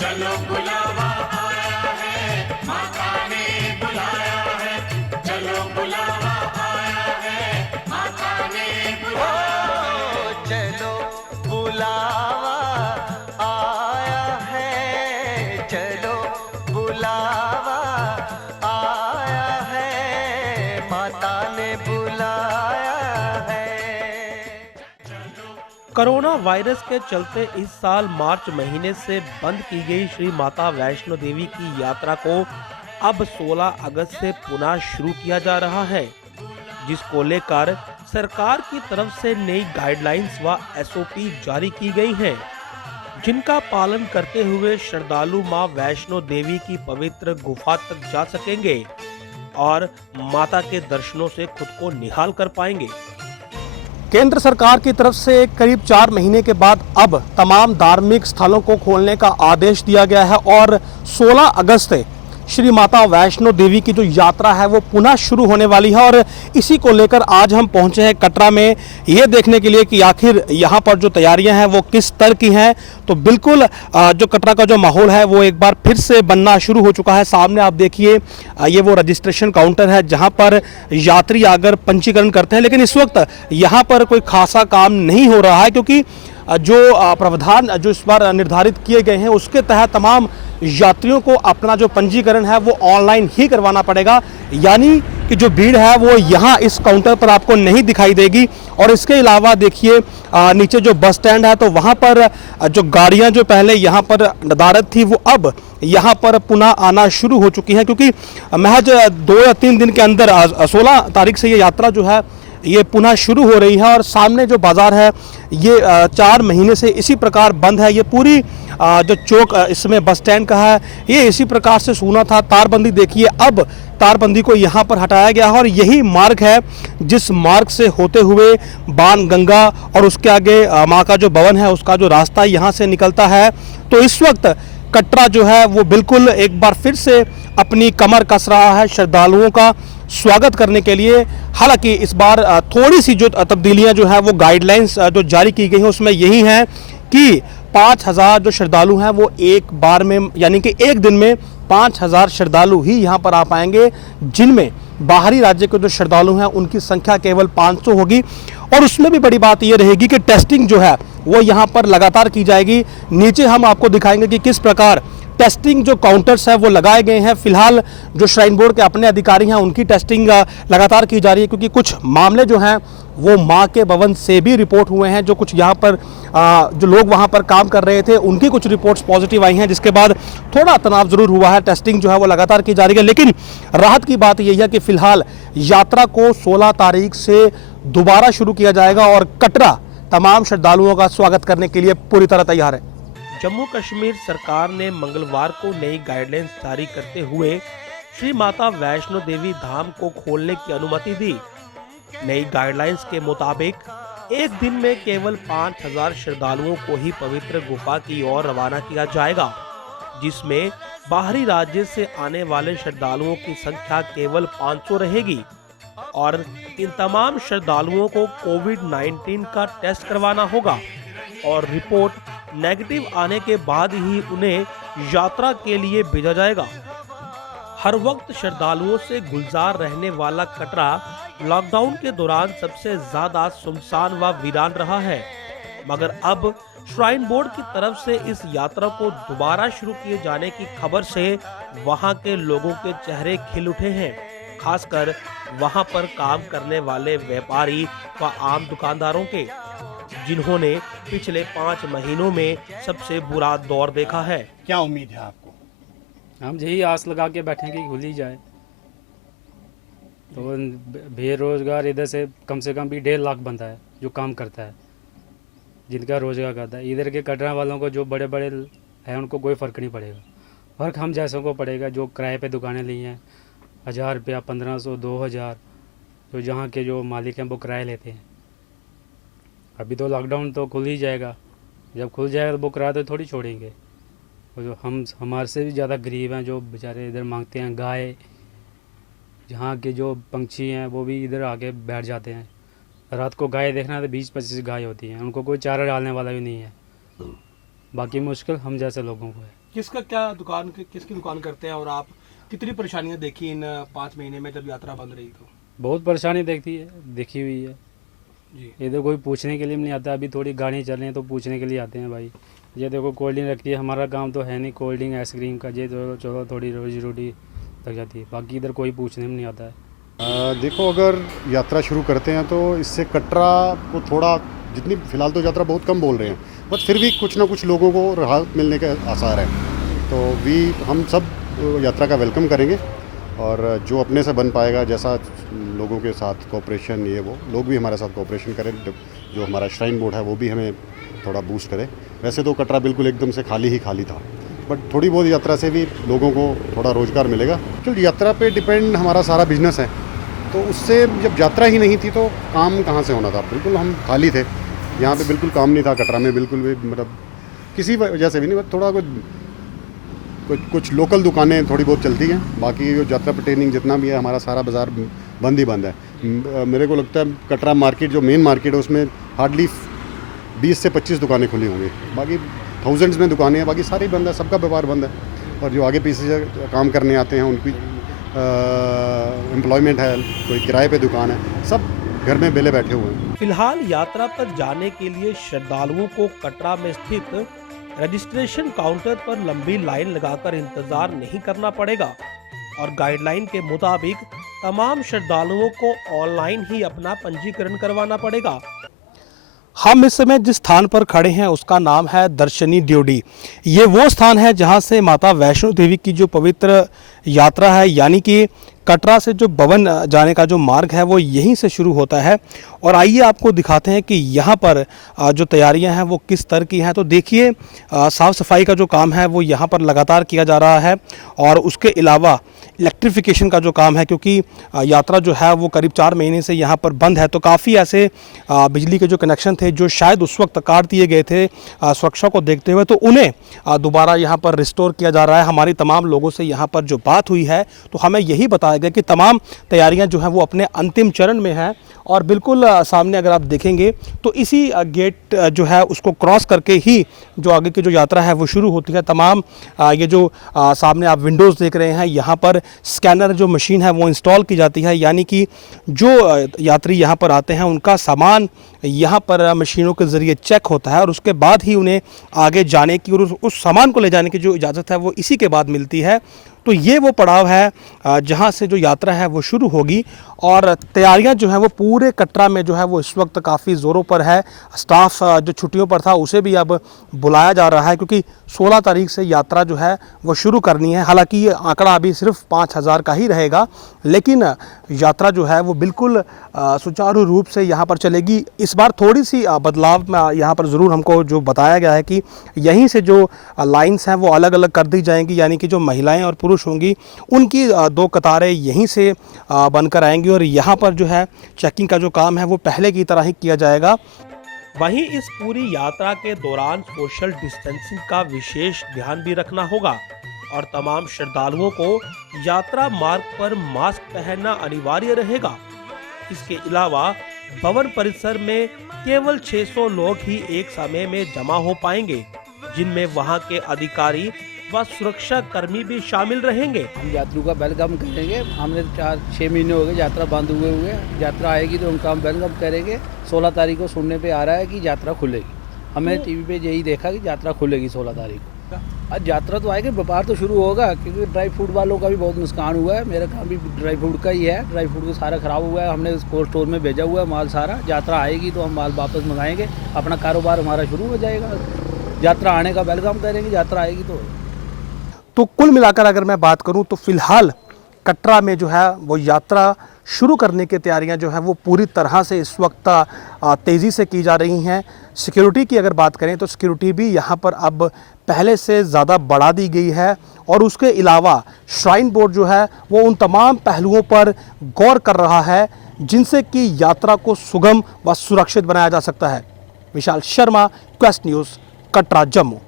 चलो बुलावा आया है, माता ने बुलाया है। चलो बुलावा आया है, माता ने बुलाया है। चलो बुलावा आया है, चलो बुलावा आया है, माता ने बुलाया है। कोरोना वायरस के चलते इस साल मार्च महीने से बंद की गई श्री माता वैष्णो देवी की यात्रा को अब 16 अगस्त से पुनः शुरू किया जा रहा है, जिसको लेकर सरकार की तरफ से नई गाइडलाइंस व एसओपी जारी की गई हैं, जिनका पालन करते हुए श्रद्धालु मां वैष्णो देवी की पवित्र गुफा तक जा सकेंगे और माता के दर्शनों से खुद को निहाल कर पाएंगे। केंद्र सरकार की तरफ से करीब 4 महीने के बाद अब तमाम धार्मिक स्थलों को खोलने का आदेश दिया गया है और 16 अगस्त से श्री माता वैष्णो देवी की जो यात्रा है वो पुनः शुरू होने वाली है। और इसी को लेकर आज हम पहुंचे हैं कटरा में ये देखने के लिए कि आखिर यहाँ पर जो तैयारियां हैं वो किस तरह की हैं। तो बिल्कुल जो कटरा का जो माहौल है वो एक बार फिर से बनना शुरू हो चुका है। सामने आप देखिए ये वो रजिस्ट्रेशन काउंटर है जहाँ पर यात्री आकर पंजीकरण करते हैं, लेकिन इस वक्त यहाँ पर कोई खासा काम नहीं हो रहा है क्योंकि जो प्रावधान जो इस बार निर्धारित किए गए हैं उसके तहत तमाम यात्रियों को अपना जो पंजीकरण है वो ऑनलाइन ही करवाना पड़ेगा, यानी कि जो भीड़ है वो यहाँ इस काउंटर पर आपको नहीं दिखाई देगी। और इसके अलावा देखिए नीचे जो बस स्टैंड है तो वहाँ पर जो गाड़ियाँ जो पहले यहाँ पर नदारद थी वो अब यहाँ पर पुनः आना शुरू हो चुकी हैं, क्योंकि महज 2 या 3 दिन के अंदर 16 तारीख से ये यात्रा जो है ये पुनः शुरू हो रही है। और सामने जो बाजार है ये 4 महीने से इसी प्रकार बंद है। ये पूरी जो चौक इसमें बस स्टैंड का है ये इसी प्रकार से सूना था। तारबंदी देखिए, अब तारबंदी को यहाँ पर हटाया गया है और यही मार्ग है जिस मार्ग से होते हुए बाण गंगा और उसके आगे माँ का जो भवन है उसका जो रास्ता यहाँ से निकलता है। तो इस वक्त कटरा जो है वो बिल्कुल एक बार फिर से अपनी कमर कस रहा है श्रद्धालुओं का स्वागत करने के लिए। हालांकि इस बार थोड़ी सी जो तब्दीलियां जो है वो गाइडलाइंस जो जारी की गई हैं उसमें यही है कि 5000 जो श्रद्धालु हैं वो एक बार में यानी कि एक दिन में 5000 श्रद्धालु ही यहाँ पर आ पाएंगे, जिनमें बाहरी राज्य के जो श्रद्धालु हैं उनकी संख्या केवल 500 होगी। और उसमें भी बड़ी बात ये रहेगी कि टेस्टिंग जो है वो यहाँ पर लगातार की जाएगी। नीचे हम आपको दिखाएंगे कि किस प्रकार टेस्टिंग जो काउंटर्स है वो लगाए गए हैं। फिलहाल जो श्राइन बोर्ड के अपने अधिकारी हैं उनकी टेस्टिंग लगातार की जा रही है, क्योंकि कुछ मामले जो हैं वो माँ के भवन से भी रिपोर्ट हुए हैं। जो कुछ यहाँ पर जो लोग वहाँ पर काम कर रहे थे उनकी कुछ रिपोर्ट्स पॉजिटिव आई हैं, जिसके बाद थोड़ा तनाव जरूर हुआ है। टेस्टिंग जो है वो लगातार की जा रही है, लेकिन राहत की बात यही है कि फिलहाल यात्रा को 16 तारीख से दोबारा शुरू किया जाएगा और कटरा तमाम श्रद्धालुओं का स्वागत करने के लिए पूरी तरह तैयार है। जम्मू कश्मीर सरकार ने मंगलवार को नई गाइडलाइंस जारी करते हुए श्री माता वैष्णो देवी धाम को खोलने की अनुमति दी। नई गाइडलाइंस के मुताबिक एक दिन में केवल 5000 श्रद्धालुओं को ही पवित्र गुफा की ओर रवाना किया जाएगा, जिसमें बाहरी राज्य से आने वाले श्रद्धालुओं की संख्या केवल 500 रहेगी और इन तमाम श्रद्धालुओं को कोविड-19 का टेस्ट करवाना होगा और रिपोर्ट नेगेटिव आने के बाद ही उन्हें यात्रा के लिए भेजा जाएगा। हर वक्त श्रद्धालुओं से गुलजार रहने वाला कटरा लॉकडाउन के दौरान सबसे ज्यादा सुनसान व वीरान रहा है, मगर अब श्राइन बोर्ड की तरफ से इस यात्रा को दोबारा शुरू किए जाने की खबर से वहां के लोगों के चेहरे खिल उठे हैं, खासकर वहां पर काम करने वाले व्यापारी व आम दुकानदारों के, जिन्होंने पिछले 5 महीनों में सबसे बुरा दौर देखा है। क्या उम्मीद है आपको? हम यही आस लगा के बैठे कि खुल ही जाए, तो बेरोजगार इधर से कम भी 1.5 लाख बंदा है जो काम करता है, जिनका रोजगार करता है। इधर के कटरा वालों को जो बड़े बड़े हैं उनको कोई फ़र्क नहीं पड़ेगा, फ़र्क हम जैसों को पड़ेगा जो किराए पे दुकानें ली हैं 1000 रुपया 1500 2000, तो जहाँ के जो मालिक हैं वो किराया लेते हैं। अभी तो लॉकडाउन तो खुल ही जाएगा, जब खुल जाएगा तो वो किराया तो थोड़ी छोड़ेंगे। और जो हमारे से भी ज़्यादा गरीब हैं जो बेचारे इधर मांगते हैं गाय, जहाँ के जो पंछी हैं वो भी इधर आके बैठ जाते हैं। रात को गाय देखना तो 20-25 गाय होती हैं, उनको कोई चारा डालने वाला भी नहीं है। बाकी मुश्किल हम जैसे लोगों को है। किसकी दुकान करते हैं और आप कितनी परेशानियां देखी इन 5 महीने में जब यात्रा बंद रही तो? बहुत परेशानी देखी हुई है जी। इधर कोई पूछने के लिए भी नहीं आता। अभी थोड़ी गाड़ी चल रही है तो पूछने के लिए आते हैं भाई। ये देखो कोल्ड ड्रिंक रखती है, हमारा काम तो है नहीं कोल्ड ड्रिंक आइसक्रीम का, ये तो चलो थोड़ी रोजी रोटी लग जाती है, बाकी इधर कोई पूछने में नहीं आता है। देखो, अगर यात्रा शुरू करते हैं तो इससे कटरा को थोड़ा, जितनी फ़िलहाल तो यात्रा बहुत कम बोल रहे हैं, बट फिर भी कुछ ना कुछ लोगों को राहत मिलने के आसार हैं। तो हम सब यात्रा का वेलकम करेंगे और जो अपने से बन पाएगा, जैसा लोगों के साथ कोऑपरेशन, ये वो लोग भी हमारे साथ कोऑपरेशन करें। जो हमारा श्राइन बोर्ड है वो भी हमें थोड़ा बूस्ट करे। वैसे तो कटरा बिल्कुल एकदम से खाली था, बट थोड़ी बहुत यात्रा से भी लोगों को थोड़ा रोज़गार मिलेगा। क्योंकि यात्रा पे डिपेंड हमारा सारा बिजनेस है, तो उससे जब यात्रा ही नहीं थी तो काम कहाँ से होना था। बिल्कुल हम खाली थे, यहाँ पे बिल्कुल काम नहीं था कटरा में, बिल्कुल भी, मतलब किसी वजह से भी नहीं। बट थोड़ा कुछ लोकल दुकानें थोड़ी बहुत चलती हैं, बाकी जो यात्रा पर्टेनिंग जितना भी है हमारा सारा बाज़ार बंद है। मेरे को लगता है कटरा मार्केट, जो मेन मार्केट है, उसमें हार्डली 20 से 25 दुकानें खुली होंगी, बाकी थाउजेंड्स में दुकानें हैं, बाकी सारी बंद है, सबका व्यापार बंद है। और जो आगे पीछे से काम करने आते हैं उनकी एम्प्लॉयमेंट है, कोई किराए पे दुकान है, सब घर में बेले बैठे हुए हैं। फिलहाल यात्रा पर जाने के लिए श्रद्धालुओं को कटरा में स्थित रजिस्ट्रेशन काउंटर पर लंबी लाइन लगाकर इंतजार नहीं करना पड़ेगा और गाइडलाइन के मुताबिक तमाम श्रद्धालुओं को ऑनलाइन ही अपना पंजीकरण करवाना पड़ेगा। हम इस समय जिस स्थान पर खड़े हैं उसका नाम है दर्शनी ड्योढ़ी। ये वो स्थान है जहां से माता वैष्णो देवी की जो पवित्र यात्रा है, यानी कि कटरा से जो भवन जाने का जो मार्ग है वो यहीं से शुरू होता है। और आइए आपको दिखाते हैं कि यहाँ पर जो तैयारियां हैं वो किस तरह की हैं। तो देखिए, साफ़ सफाई का जो काम है वो यहाँ पर लगातार किया जा रहा है और उसके अलावा इलेक्ट्रिफिकेशन का जो काम है, क्योंकि यात्रा जो है वो करीब 4 महीने से यहाँ पर बंद है, तो काफ़ी ऐसे बिजली के जो कनेक्शन थे जो शायद उस वक्त काट दिए गए थे सुरक्षा को देखते हुए, तो उन्हें दोबारा यहाँ पर रिस्टोर किया जा रहा है। हमारी तमाम लोगों से यहाँ पर जो बात हुई है तो हमें यही बताया गया कि तमाम तैयारियां जो हैं वो अपने अंतिम चरण में हैं और बिल्कुल सामने अगर आप देखेंगे तो इसी गेट जो है उसको क्रॉस करके ही जो आगे की जो यात्रा है वो शुरू होती है। तमाम ये जो सामने आप विंडोज़ देख रहे हैं, यहाँ पर स्कैनर जो मशीन है वो इंस्टॉल की जाती है, यानी कि जो यात्री यहाँ पर आते हैं उनका सामान यहाँ पर मशीनों के ज़रिए चेक होता है और उसके बाद ही उन्हें आगे जाने की और उस सामान को ले जाने की जो इजाज़त है वो इसी के बाद मिलती है। तो ये वो पड़ाव है जहाँ से जो यात्रा है वो शुरू होगी और तैयारियां जो हैं वो पूरे कटरा में जो है वो इस वक्त काफ़ी ज़ोरों पर है। स्टाफ जो छुट्टियों पर था उसे भी अब बुलाया जा रहा है, क्योंकि 16 तारीख से यात्रा जो है वो शुरू करनी है। हालांकि ये आंकड़ा अभी सिर्फ 5000 का ही रहेगा, लेकिन यात्रा जो है वो बिल्कुल सुचारू रूप से यहाँ पर चलेगी। इस बार थोड़ी सी बदलाव यहाँ पर ज़रूर हमको जो बताया गया है कि यहीं से जो लाइन्स हैं वो अलग अलग कर दी जाएंगी, यानी कि जो महिलाएं और पुरुष होंगी उनकी 2 कतारें यहीं से बनकर आएंगी और यहाँ पर जो है चेकिंग का जो काम है वो पहले की तरह ही किया जाएगा। वहीं इस पूरी यात्रा के दौरान सोशल डिस्टेंसिंग का विशेष ध्यान भी रखना होगा और तमाम श्रद्धालुओं को यात्रा मार्ग पर मास्क पहनना अनिवार्य रहेगा। इसके अलावा भवन परिसर में केवल 600 लोग ही एक समय में जमा हो पाएंगे, जिनमें वहां के अधिकारी व सुरक्षा कर्मी भी शामिल रहेंगे। हम यात्रियों का वेलकम करेंगे। हमने 4-6 महीने हो गए यात्रा बंद हुए यात्रा आएगी तो उनका हम वेलकम करेंगे। 16 तारीख को सुनने पे आ रहा है कि यात्रा खुलेगी। हमने टीवी पे यही देखा कि यात्रा खुलेगी 16 तारीख को। आज यात्रा तो आएगी, व्यापार तो शुरू होगा, क्योंकि ड्राई फ्रूट वालों का भी बहुत नुकसान हुआ है। मेरा काम भी ड्राई फ्रूट का ही है। ड्राई फ्रूट तो सारा ख़राब हुआ है, हमने कोल्ड स्टोर में भेजा हुआ है माल सारा। यात्रा आएगी तो हम माल वापस मंगाएंगे, अपना कारोबार हमारा शुरू हो जाएगा। यात्रा आने का वेलकम करेंगे, यात्रा आएगी तो कुल मिलाकर अगर मैं बात करूं तो फिलहाल कटरा में जो है वो यात्रा शुरू करने की तैयारियां जो है वो पूरी तरह से इस वक्त तेज़ी से की जा रही हैं। सिक्योरिटी की अगर बात करें तो सिक्योरिटी भी यहाँ पर अब पहले से ज़्यादा बढ़ा दी गई है और उसके अलावा श्राइन बोर्ड जो है वो उन तमाम पहलुओं पर गौर कर रहा है जिनसे कि यात्रा को सुगम व सुरक्षित बनाया जा सकता है। Vishal Sharma, quest news, Katra, Jammu.